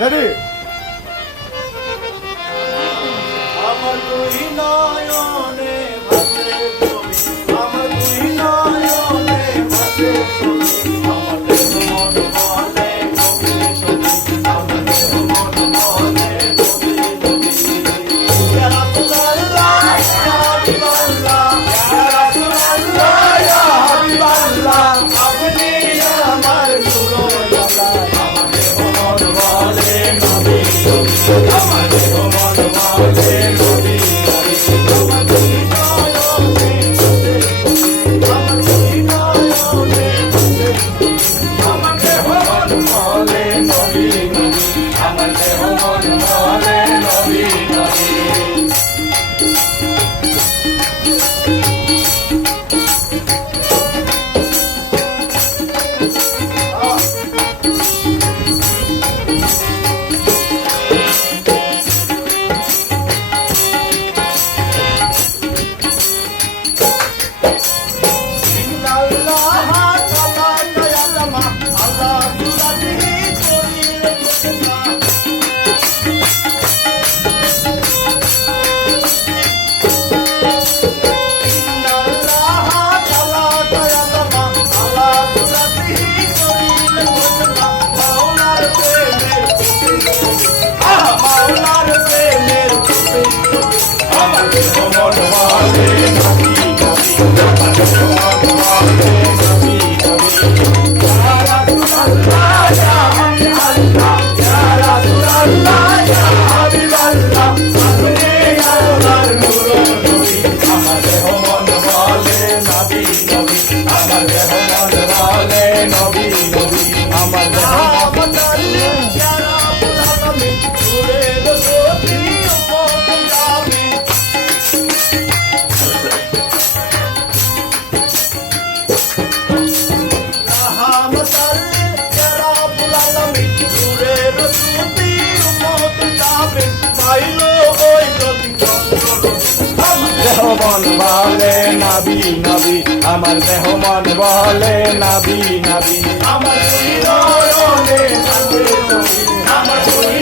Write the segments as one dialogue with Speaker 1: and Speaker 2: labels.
Speaker 1: Ready
Speaker 2: আমার দুই নয়ন নাবি নাবি, আমার মেহমান বলে নাবি নাবি। আমার তুই নয়নে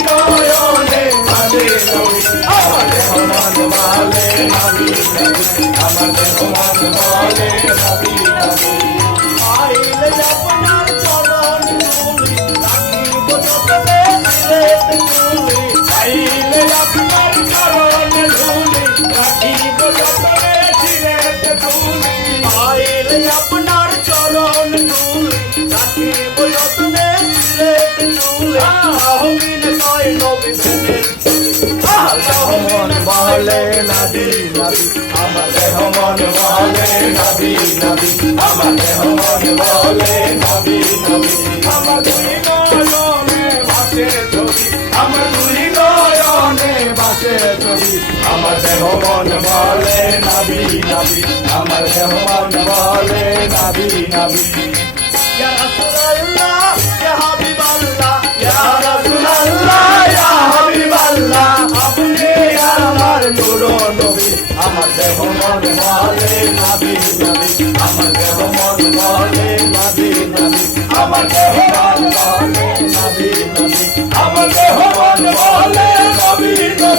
Speaker 2: বলে নাবি নাবি। আমার মেহমান বলে নাবি। বলে নাবি নাবি। আমার দেহ মন বলে নাবি নাবি। আমার দেহ মন বলে নাবি নাবি। আমার দেহ মন বলে নাবি নাবি। আমার দেহ মন বলে নাবি নাবি।